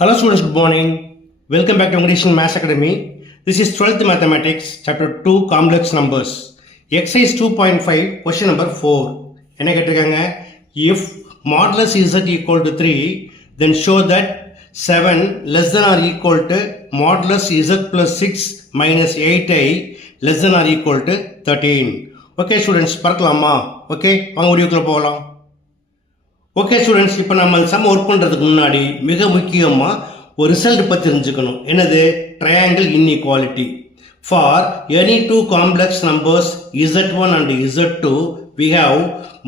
Hello students, good morning. Welcome back to English and Maths Academy. This is 12th Mathematics, Chapter 2, Complex Numbers. Exercise 2.5, question number 4. என்ன கேட்டிருக்காங்க? If modulus z equal to 3, then show that 7 less than or equal to modulus z plus 6 minus 8i less than or equal to 13. Okay students, பார்க்கலாமா? Okay, வாங்க வீடியோக்குள்ள போகலாம். Okay students, இப்போ நம்ம some work பண்ணுறதுக்கு முன்னாடி மிக முக்கியமாக ஒரு ரிசல்ட் பற்றி தெரிஞ்சுக்கணும். என்னது? Triangle inequality. For any two complex numbers z1 and z2 we have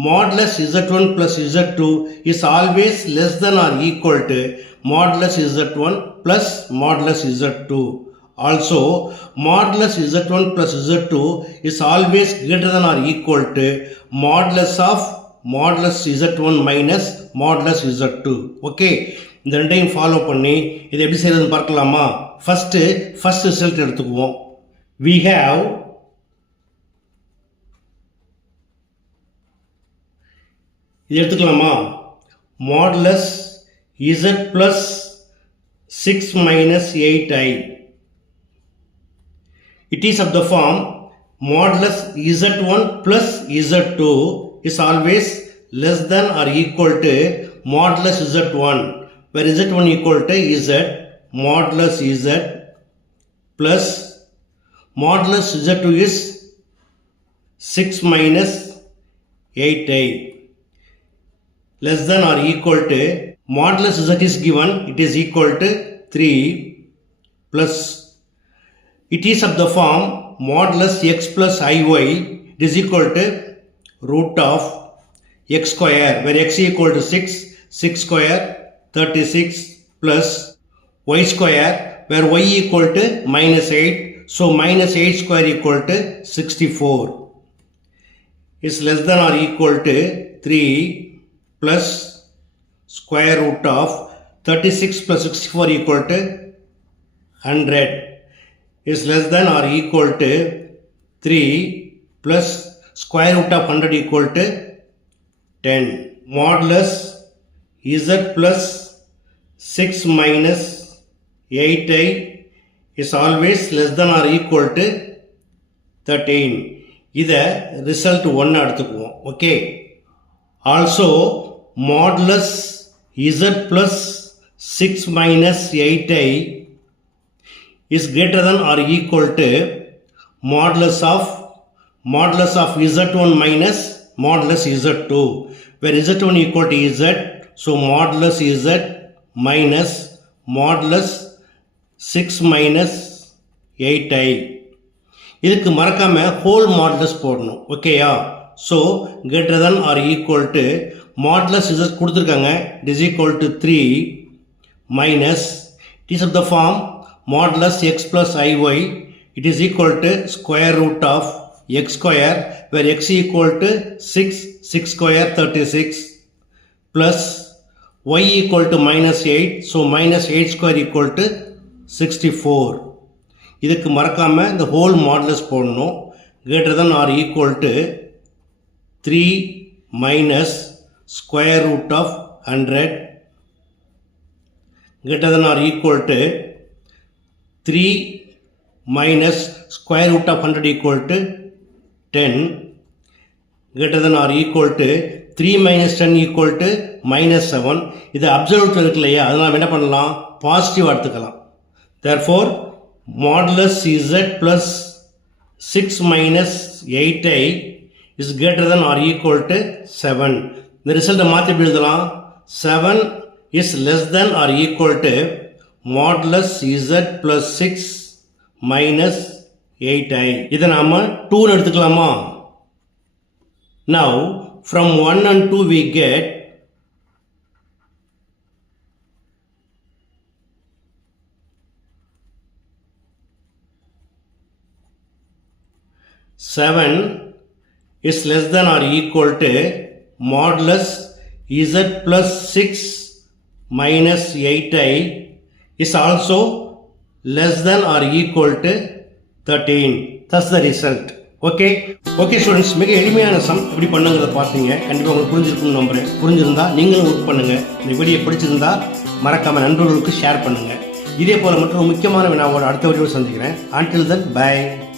modulus z1 plus z2 is always less than or equal to modulus z1 plus modulus z2. Also, modulus z1 plus z2 is always greater than or equal to modulus of modulus z1 minus modulus z2. Okay, இந்த ரெண்டையும் ஃபாலோ பண்ணி இதை எப்படி செய்யறதுன்னு பார்க்கலாமா? First result எடுத்துக்குவோம். we have இது எடுத்துக்கலாமா? modulus z plus 6 minus 8i. it is of the form modulus z1 plus z2 is always less than or equal to modulus z1, where z1 equal to z modulus z plus modulus z2 is 6 minus 8i less than or equal to modulus z is given, it is equal to 3 plus it is of the form modulus x plus iy, it is equal to root of x square, where x equal to 6 square 36 plus y square, where y equal to minus 8, so minus 8 square equal to 64 is less than or equal to 3 plus square root of 36 plus 64 equal to 100 is less than or equal to 3 plus square root of 100 equal to 10. Modulus z plus 6 minus 8i is always less than or equal to 13. இதை ரிசல்ட் 1 எடுத்துக்குவோம். Okay, also modulus z plus 6 minus 8i is greater than or equal to modulus of z1 minus modulus z2, where z1 equal to z, so modulus z minus modulus 6 minus 8i. இதுக்கு மறக்காம whole modulus போடணும். ஓகேயா? So greater than or equal to modulus z கொடுத்துருக்காங்க, it is equal to 3 minus it is of the form modulus x plus iy, it is equal to square root of x square, where x equal to 6 square 36 plus y equal to minus 8, so minus 8 square equal to 64. இதுக்கு மறக்காம இந்த whole modulus போடணும். greater than or equal to 3 minus square root of 100 greater than or equal to 3 minus square root of 100 equal to 10 greater than or equal to 3 minus 10 equal to minus 7. இது அப்சல்யூட் இருக்கு இல்லையா, அதனால் என்ன பண்ணலாம்? பாசிட்டிவ் எடுத்துக்கலாம். therefore modulus z plus 6 minus 8i is greater than or equal to 7. இந்த ரிசல்ட்டை மாற்றி எழுதலாம். 7 is less than or equal to modulus z plus 6 minus 8i. இதை நாம 2 எடுத்துக்கலாமா? now from 1 and 2 we get seven is less than or equal to modulus z plus 6 minus 8i is also less than or equal to 13. Thus the result. Okay students, மிக எளிமையான சம் இப்படி பண்ணுங்கிறத பார்த்தீங்க. கண்டிப்பாக உங்களுக்கு புரிஞ்சிருக்குன்னு நம்புறேன். புரிஞ்சிருந்தா நீங்களும் ஒர்க் பண்ணுங்கள். இந்த வீடியோ பிடிச்சிருந்தா மறக்காமல் நண்பர்களுக்கு ஷேர் பண்ணுங்கள். இதே போல் மற்றும் முக்கியமான வினாவோட அடுத்த வீடியோவில் சந்திக்கிறேன். Until then, bye.